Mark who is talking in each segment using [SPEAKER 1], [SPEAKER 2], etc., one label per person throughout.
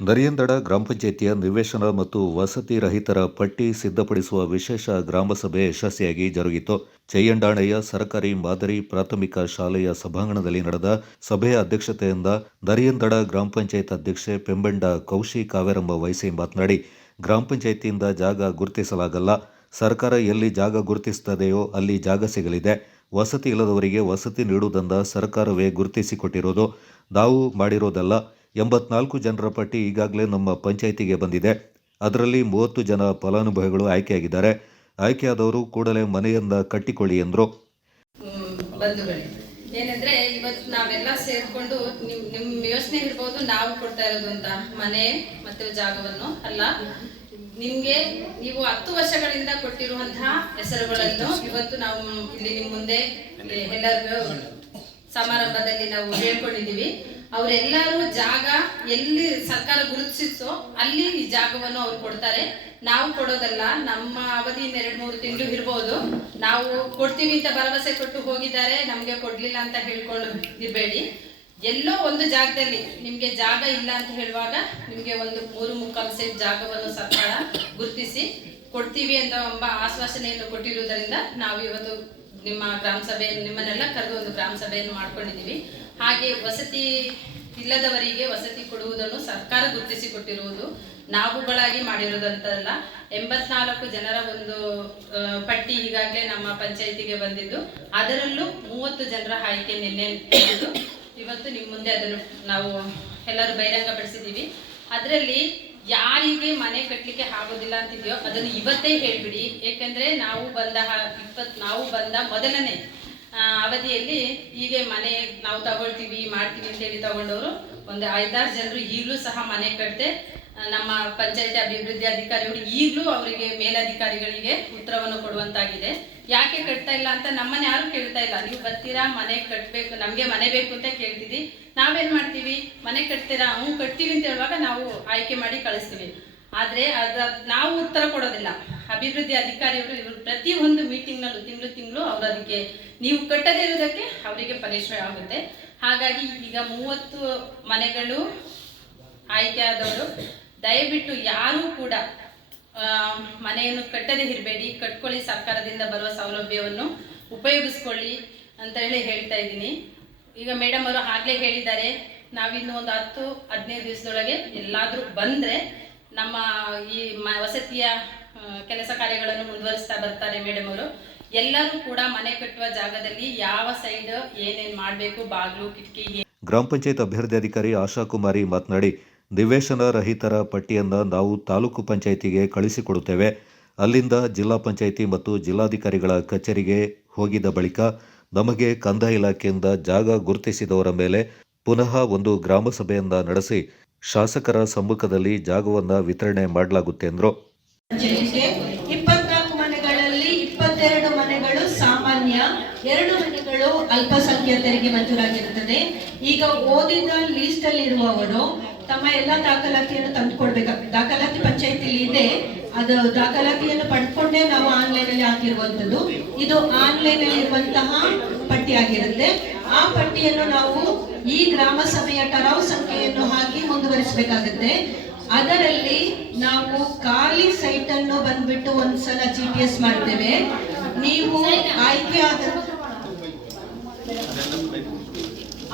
[SPEAKER 1] ನರಿಯಂದಡ ಗ್ರಾಮ ಪಂಚಾಯಿತಿಯ ನಿವೇಶನ ಮತ್ತು ವಸತಿ ರಹಿತರ ಪಟ್ಟಿ ಸಿದ್ಧಪಡಿಸುವ ವಿಶೇಷ ಗ್ರಾಮಸಭೆ ಯಶಸ್ವಿಯಾಗಿ ಜರುಗಿತು. ಚಯ್ಯಂಡಾಣೆಯ ಸರ್ಕಾರಿ ಮಾದರಿ ಪ್ರಾಥಮಿಕ ಶಾಲೆಯ ಸಭಾಂಗಣದಲ್ಲಿ ನಡೆದ ಸಭೆಯ ಅಧ್ಯಕ್ಷತೆಯಿಂದ ನರಿಯಂದಡ ಗ್ರಾಮ ಪಂಚಾಯತ್ ಅಧ್ಯಕ್ಷೆ ಪೆಂಬೆಂಡ ಕೌಶಿ ಕಾವೇರಮ್ಮ ವಹಿಸಿ ಮಾತನಾಡಿ, ಗ್ರಾಮ ಪಂಚಾಯಿತಿಯಿಂದ ಜಾಗ ಗುರುತಿಸಲಾಗಲ್ಲ. ಸರ್ಕಾರ ಎಲ್ಲಿ ಜಾಗ ಗುರುತಿಸುತ್ತದೆಯೋ ಅಲ್ಲಿ ಜಾಗ ಸಿಗಲಿದೆ. ವಸತಿ ಇಲ್ಲದವರಿಗೆ ವಸತಿ ನೀಡುವುದಂದ ಸರ್ಕಾರವೇ ಗುರುತಿಸಿಕೊಟ್ಟಿರೋದು. ನಾವು ಮಾಡಿರೋದಲ್ಲ. ಎಂಬತ್ನಾಲ್ಕು ಜನರ ಪಟ್ಟಿ ಈಗಾಗಲೇ ನಮ್ಮ ಪಂಚಾಯಿತಿಗೆ ಬಂದಿದೆ. ಅದರಲ್ಲಿ ಮೂವತ್ತು ಜನ ಫಲಾನುಭವಿಗಳು ಆಯ್ಕೆಯಾಗಿದ್ದಾರೆ. ಆಯ್ಕೆಯಾದವರು ಕೂಡಲೇ ಮನೆಯಿಂದ ಕಟ್ಟಿಕೊಳ್ಳಿ ಎಂದರು.
[SPEAKER 2] ಬಂಧುಗಳೇ, ಏನಂದ್ರೆ ಇವತ್ತು ನಾವೆಲ್ಲ ಸೇರ್ಕೊಂಡು ನಿಮ್ ನಿಮ್ ಯೋಚನೆ ಇರ್ಬೋದು ನಾವು ಕೊಡ್ತಾ ಇರೋದು ಅಂತ. ಮನೆ ಮತ್ತೆ ಜಾಗವನ್ನು ಅಲ್ಲ. ನಿಮ್ಗೆ ನೀವು ಹತ್ತು ವರ್ಷಗಳಿಂದ ಕೊಟ್ಟಿರುವಂತಹ ಹೆಸರುಗಳನ್ನು ಇವತ್ತು ನಾವು ಇಲ್ಲಿ ನಿಮ್ ಮುಂದೆ ಎಲ್ಲರಿಗೂ ಸಮಾರಂಭದಲ್ಲಿ ನಾವು ಹೇಳ್ಕೊಂಡಿದೀವಿ ಅವರೆಲ್ಲರೂ ಜಾಗ ಎಲ್ಲಿ ಸರ್ಕಾರ ಗುರುತಿಸಿತ್ತು ಅಲ್ಲಿ ಈ ಜಾಗವನ್ನು ಅವ್ರು ಕೊಡ್ತಾರೆ. ನಾವು ಕೊಡೋದಲ್ಲ, ನಮ್ಮ ಅವಧಿ ಎರಡು ಎರಡ್, ಮೂರು ತಿಂಗಳು ಇರ್ಬೋದು. ನಾವು ಕೊಡ್ತೀವಿ ಅಂತ ಭರವಸೆ ಕೊಟ್ಟು ಹೋಗಿದ್ದಾರೆ, ನಮ್ಗೆ ಕೊಡ್ಲಿಲ್ಲ ಅಂತ ಹೇಳ್ಕೊಂಡು ಇರ್ಬೇಡಿ. ಎಲ್ಲೋ ಒಂದು ಜಾಗದಲ್ಲಿ ನಿಮ್ಗೆ ಜಾಗ ಇಲ್ಲ ಅಂತ ಹೇಳುವಾಗ ನಿಮ್ಗೆ ಒಂದು ಮೂರು ಮುಕ್ಕಾಲು ಸೆಂಟ್ ಜಾಗವನ್ನು ಸರ್ಕಾರ ಗುರುತಿಸಿ ಕೊಡ್ತೀವಿ ಅಂತ ಎಂಬ ಆಶ್ವಾಸನೆಯನ್ನು ಕೊಟ್ಟಿರುವುದರಿಂದ ನಾವು ಇವತ್ತು ನಿಮ್ಮ ಗ್ರಾಮ ಸಭೆಯನ್ನು, ನಿಮ್ಮನ್ನೆಲ್ಲ ಕರೆದು ಒಂದು ಗ್ರಾಮ ಸಭೆಯನ್ನು ಮಾಡ್ಕೊಂಡಿದ್ದೀವಿ. ಹಾಗೆ ವಸತಿ ಇಲ್ಲದವರಿಗೆ ವಸತಿ ಕೊಡುವುದನ್ನು ಸರ್ಕಾರ ಗುರುತಿಸಿಕೊಟ್ಟಿರುವುದು ನಾವುಗಳಾಗಿ ಮಾಡಿರುವುದಂತಲ್ಲ. ಎಂಬತ್ನಾಲ್ಕು ಜನರ ಒಂದು ಪಟ್ಟಿ ಈಗಾಗಲೇ ನಮ್ಮ ಪಂಚಾಯಿತಿಗೆ ಬಂದಿದ್ದು. ಅದರಲ್ಲೂ ಮೂವತ್ತು ಜನರ ಆಯ್ಕೆ ನಿನ್ನೆ ಇವತ್ತು ನಿಮ್ಮ ಮುಂದೆ ಅದನ್ನು ನಾವು ಎಲ್ಲರೂ ಬಹಿರಂಗಪಡಿಸಿದ್ದೀವಿ. ಅದರಲ್ಲಿ ಯಾರಿಗೆ ಮನೆ ಕಟ್ಟಲಿಕ್ಕೆ ಆಗೋದಿಲ್ಲ ಅಂತಿದೆಯೋ ಅದನ್ನು ಇವತ್ತೇ ಹೇಳಿಬಿಡಿ. ಏಕೆಂದ್ರೆ ನಾವು ಬಂದ ಇಪ್ಪತ್, ನಾವು ಬಂದ ಮೊದಲನೇ ಅವಧಿಯಲ್ಲಿ ಹೀಗೆ ಮನೆ ನಾವು ತಗೊಳ್ತೀವಿ, ಮಾಡ್ತೀವಿ ಅಂತ ಹೇಳಿ ತಗೊಂಡವರು ಒಂದು ಐದಾರು ಜನರು ಈಗಲೂ ಸಹ ಮನೆ ಕಟ್ಟದೆ ನಮ್ಮ ಪಂಚಾಯತಿ ಅಭಿವೃದ್ಧಿ ಅಧಿಕಾರಿಗಳು ಈಗಲೂ ಅವರಿಗೆ ಮೇಲಧಿಕಾರಿಗಳಿಗೆ ಉತ್ತರವನ್ನು ಕೊಡುವಂತಾಗಿದೆ. ಯಾಕೆ ಕಟ್ತಾ ಇಲ್ಲ ಅಂತ ನಮ್ಮನ್ನ ಯಾರು ಕೇಳ್ತಾ ಇಲ್ಲ. ನೀವು ಬರ್ತೀರಾ ಮನೆ ಕಟ್ಟಬೇಕು ನಮಗೆ ಮನೆ ಬೇಕು ಅಂತ ಕೇಳ್ತೀವಿ ನಾವೇನು ಮಾಡ್ತೀವಿ? ಮನೆ ಕಟ್ತೀರಾ? ಹ್ಞೂ, ಕಟ್ತೀವಿ ಅಂತ ಹೇಳುವಾಗ ನಾವು ಆಯ್ಕೆ ಮಾಡಿ ಕಳಿಸ್ತೀವಿ. ಆದ್ರೆ ಅದರ ನಾವು ಉತ್ತರ ಕೊಡೋದಿಲ್ಲ. ಅಭಿವೃದ್ಧಿ ಅಧಿಕಾರಿಯವರು ಇವರು ಪ್ರತಿ ಒಂದು ಮೀಟಿಂಗ್ನಲ್ಲೂ ತಿಂಗಳು ತಿಂಗಳು ಅವ್ರು ಅದಕ್ಕೆ ನೀವು ಕಟ್ಟದೇ ಇರೋದಕ್ಕೆ ಅವರಿಗೆ ಪರಿಶ್ರಮ ಆಗುತ್ತೆ. ಹಾಗಾಗಿ ಈಗ ಮೂವತ್ತು ಮನೆಗಳು ಆಯ್ಕೆ ಆದವರು, ದಯವಿಟ್ಟು ಯಾರೂ ಕೂಡ ಮನೆಯನ್ನು ಕಟ್ಟದೇ ಇರಬೇಡಿ. ಕಟ್ಕೊಳ್ಳಿ, ಸರ್ಕಾರದಿಂದ ಬರುವ ಸೌಲಭ್ಯವನ್ನು ಉಪಯೋಗಿಸ್ಕೊಳ್ಳಿ ಅಂತ ಹೇಳಿ ಹೇಳ್ತಾ ಇದ್ದೀನಿ. ಈಗ ಮೇಡಮ್ ಅವರು ಆಗಲೇ ಹೇಳಿದ್ದಾರೆ, ನಾವಿನ್ನು ಒಂದು ಹತ್ತು ಹದಿನೈದು ದಿವಸದೊಳಗೆ ಎಲ್ಲಾದರೂ ಬಂದರೆ ನಮ್ಮ ಈ ವಸತಿಯ ಕೆಲಸ ಕಾರ್ಯಗಳನ್ನು ಮುಂದುವರಿಸ್ತಾ ಬರ್ತಾರೆ ಮೇಡಮ್ ಅವರು. ಎಲ್ಲರೂ ಕೂಡ ಮನೆ ಕಟ್ಟುವ ಜಾಗದಲ್ಲಿ ಯಾವ ಸೈಡ್ ಏನೇನು ಮಾಡಬೇಕು, ಬಾಗಿಲು, ಕಿಟಕಿ
[SPEAKER 1] ಗ್ರಾಮ ಪಂಚಾಯತ್ ಅಭಿವೃದ್ಧಿ ಅಧಿಕಾರಿ ಆಶಾಕುಮಾರಿ ಮಾತನಾಡಿ, ನಿವೇಶನ ರಹಿತರ ಪಟ್ಟಿಯನ್ನು ನಾವು ತಾಲೂಕು ಪಂಚಾಯಿತಿಗೆ ಕಳಿಸಿಕೊಡುತ್ತೇವೆ. ಅಲ್ಲಿಂದ ಜಿಲ್ಲಾ ಪಂಚಾಯಿತಿ ಮತ್ತು ಜಿಲ್ಲಾಧಿಕಾರಿಗಳ ಕಚೇರಿಗೆ ಹೋಗಿದ ಬಳಿಕ ನಮಗೆ ಕಂದಾಯ ಇಲಾಖೆಯಿಂದ ಜಾಗ ಗುರುತಿಸಿದವರ ಮೇಲೆ ಪುನಃ ಒಂದು ಗ್ರಾಮ ಸಭೆಯನ್ನ ನಡೆಸಿ ಶಾಸಕರ ಸಮ್ಮುಖದಲ್ಲಿ ಜಾಗವನ್ನು ವಿತರಣೆ ಮಾಡಲಾಗುತ್ತೆ
[SPEAKER 3] ಇಪ್ಪತ್ನಾಲ್ಕು ಮನೆಗಳಲ್ಲಿ ಇಪ್ಪತ್ತೆರಡು ಮನೆಗಳು ಸಾಮಾನ್ಯ, ಎರಡು ಮನೆಗಳು ಅಲ್ಪಸಂಖ್ಯಾತರಿಗೆ ಮಂಜೂರಾಗಿರುತ್ತದೆ. ಈಗ ಓದಿದ ಲೀಸ್ಟ್ ಅಲ್ಲಿ ಇರುವವರು ತಮ್ಮ ಎಲ್ಲ ದಾಖಲಾತಿಯನ್ನು ತಂದುಕೊಡ್ಬೇಕಾಗ್ತದೆ ದಾಖಲಾತಿ ಪಂಚಾಯತಿಲಿ ಇದೆ. ಅದು ದಾಖಲಾತಿಯನ್ನು ಪಡ್ಕೊಂಡೇ ನಾವು ಆನ್ಲೈನ್ ಅಲ್ಲಿ ಹಾಕಿರುವಂತದ್ದು ಇದು ಆನ್ಲೈನ್ ಅಲ್ಲಿ ಇರುವಂತಹ ಪಟ್ಟಿ ಆಗಿರುತ್ತೆ. ಆ ಪಟ್ಟಿಯನ್ನು ನಾವು ಈ ಗ್ರಾಮ ಸಭೆಯ ಟರಾವ್ ಸಂಖ್ಯೆಯನ್ನು ಹಾಕಿ ಮುಂದುವರಿಸಬೇಕಾಗುತ್ತೆ. ಅದರಲ್ಲಿ ನಾವು ಖಾಲಿ ಸೈಟ್ ಅನ್ನು ಬಂದ್ಬಿಟ್ಟು ಒಂದ್ಸಲ ಜಿ ಪಿ ಎಸ್ ಮಾಡ್ತೇವೆ. ನೀವು ಆಯ್ಕೆ ಆದ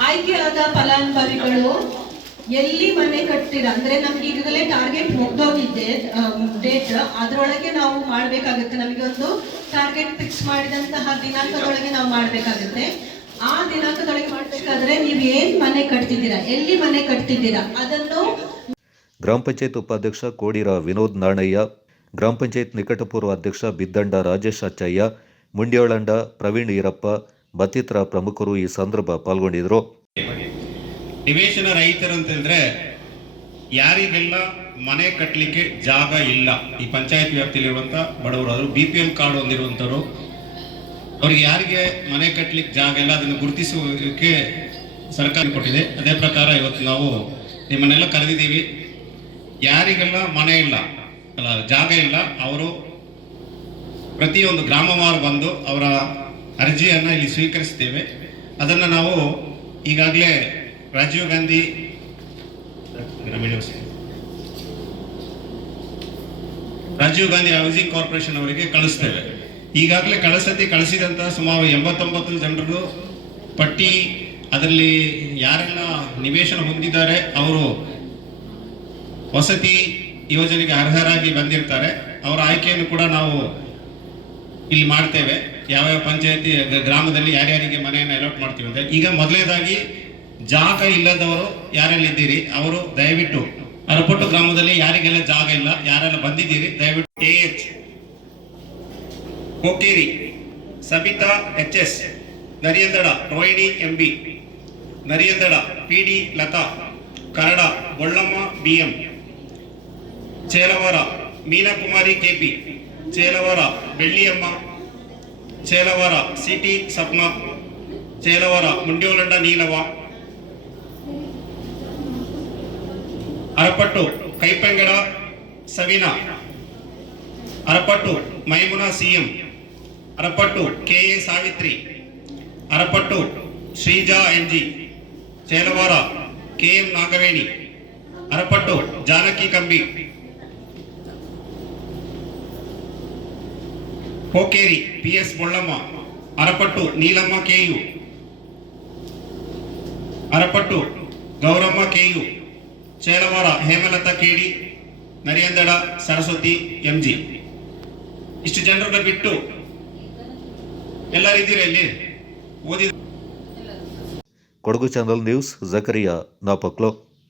[SPEAKER 3] ಆಯ್ಕೆ ಆದ ಫಲಾನುಭವಿಗಳು ಎಲ್ಲಿ ಮನೆ ಕಟ್ತೀರಾ ಅಂದ್ರೆ ನಮ್ಗೆ ಈಗಾಗಲೇ ಟಾರ್ಗೆಟ್ ಮುಗ್ದೋಗಿದ್ದೆ ಡೇಟ್ ಅದ್ರೊಳಗೆ ನಾವು ಮಾಡ್ಬೇಕಾಗುತ್ತೆ. ನಮಗೆ ಒಂದು ಟಾರ್ಗೆಟ್ ಫಿಕ್ಸ್ ಮಾಡಿದಂತಹ ದಿನಾಂಕದೊಳಗೆ ನಾವು ಮಾಡ್ಬೇಕಾಗುತ್ತೆ. ಆ ದಿನಾಂಕದೊಳಗೆ ಮಾಡ್ಬೇಕಾದ್ರೆ ನೀವು ಏನ್ ಮನೆ ಕಟ್ತಿದ್ದೀರಾ? ಎಲ್ಲಿ ಮನೆ ಕಟ್ತಿದ್ದೀರಾ? ಅದನ್ನು
[SPEAKER 1] ಗ್ರಾಮ ಪಂಚಾಯತ್ ಉಪಾಧ್ಯಕ್ಷ ಕೋಡಿರ ವಿನೋದ್ ನಾಣಯ್ಯ, ಗ್ರಾಮ ಪಂಚಾಯತ್ ನಿಕಟಪೂರ್ವ ಅಧ್ಯಕ್ಷ ಬಿದ್ದಂಡ ರಾಜೇಶ್ ಅಚ್ಚಯ್ಯ, ಮುಂಡ್ಯೋಳಂಡ ಪ್ರವೀಣ್ ಈರಪ್ಪ ಮತ್ತಿತರ ಪ್ರಮುಖರು ಈ ಸಂದರ್ಭ ಪಾಲ್ಗೊಂಡಿದ್ದರು.
[SPEAKER 4] ನಿವೇಶನ ರೈತರು ಅಂತಂದ್ರೆ ಯಾರಿಗೆಲ್ಲ ಮನೆ ಕಟ್ಟಲಿಕ್ಕೆ ಜಾಗ ಇಲ್ಲ, ಈ ಪಂಚಾಯತ್ ವ್ಯಾಪ್ತಿಯಲ್ಲಿರುವಂತ ಬಡವರು ಅವರು ಬಿ ಪಿ ಎಲ್ ಕಾರ್ಡ್ ಹೊಂದಿರುವಂತವ್ರು, ಅವ್ರಿಗೆ ಯಾರಿಗೆ ಮನೆ ಕಟ್ಟಲಿಕ್ಕೆ ಜಾಗ ಇಲ್ಲ, ಅದನ್ನು ಗುರುತಿಸುವುದಕ್ಕೆ ಸರ್ಕಾರ ಕೊಟ್ಟಿದೆ. ಅದೇ ಪ್ರಕಾರ ಇವತ್ತು ನಾವು ನಿಮ್ಮನ್ನೆಲ್ಲ ಕರೆದಿದ್ದೀವಿ. ಯಾರಿಗೆಲ್ಲ ಮನೆ ಇಲ್ಲ, ಅಲ್ಲ ಜಾಗ ಇಲ್ಲ, ಅವರು ಪ್ರತಿಯೊಂದು ಗ್ರಾಮವಾರು ಬಂದು ಅವರ ಅರ್ಜಿಯನ್ನು ಇಲ್ಲಿ ಸ್ವೀಕರಿಸ್ತೇವೆ ಅದನ್ನು ನಾವು ಈಗಾಗಲೇ ರಾಜೀವ್ ಗಾಂಧಿ ರಾಜೀವ್ ಗಾಂಧಿ ಹೌಸಿಂಗ್ ಕಾರ್ಪೊರೇಷನ್ ಅವರಿಗೆ ಕಳಿಸ್ತೇವೆ. ಈಗಾಗಲೇ ಕಳಿಸತಿ ಕಳಿಸಿದಂತಹ ಸುಮಾರು ಎಂಬತ್ತೊಂಬತ್ತು ಜನರು ಪಟ್ಟಿ ಅದರಲ್ಲಿ ಯಾರೆಲ್ಲ ನಿವೇಶನ ಹೊಂದಿದ್ದಾರೆ, ಅವರು ವಸತಿ ಯೋಜನೆಗೆ ಅರ್ಹರಾಗಿ ಬಂದಿರ್ತಾರೆ. ಅವರ ಆಯ್ಕೆಯನ್ನು ಕೂಡ ನಾವು ಇಲ್ಲಿ ಮಾಡ್ತೇವೆ. ಯಾವ್ಯಾವ ಪಂಚಾಯತಿ, ಗ್ರಾಮದಲ್ಲಿ ಯಾರ್ಯಾರಿಗೆ ಮನೆಯನ್ನು ಅಲಾಟ್ ಮಾಡ್ತೀವಿ ಅಂತ. ಈಗ ಮೊದಲನೇದಾಗಿ ಜಾಗ ಇಲ್ಲದವರು ಯಾರೆಲ್ಲ ಇದ್ದೀರಿ ಅವರು ದಯವಿಟ್ಟು ಅರಪಟ್ಟು ಗ್ರಾಮದಲ್ಲಿ ಯಾರಿಗೆಲ್ಲ ಜಾಗ ಇಲ್ಲ, ಯಾರೆಲ್ಲ ಬಂದಿದ್ದೀರಿ, ದಯವಿಟ್ಟು K H Kokkeri Sabitha H S, Nariyandada, Rohini M B, Nariyandada, P D Latha Karada Bollamma B M Chelavara Meenakumari K P Chelavara Belliyamma Chelavara C T Sapna Chelavara Mundyolanda Neelava Arapattu Kaipangada Savina Arapattu Maimuna C M Arapattu K A Savitri Arapattu Shreeja N G Chelavara K M Nagaveni Arapattu Janaki Kambi Hokeri P S Bollamma Arapattu Neelamma K U Arapattu Gowramma Chelavara Hemalatha K D, Nariyandada, Saraswathi M G ಇಷ್ಟು ಜನರನ್ನ ಬಿಟ್ಟು ಎಲ್ಲರಿದ್ದೀರಾ ಇಲ್ಲಿ? ಓದಿದ
[SPEAKER 1] Kodagu channel news, Zakariya, ನಾಪಕ್ಲೋ.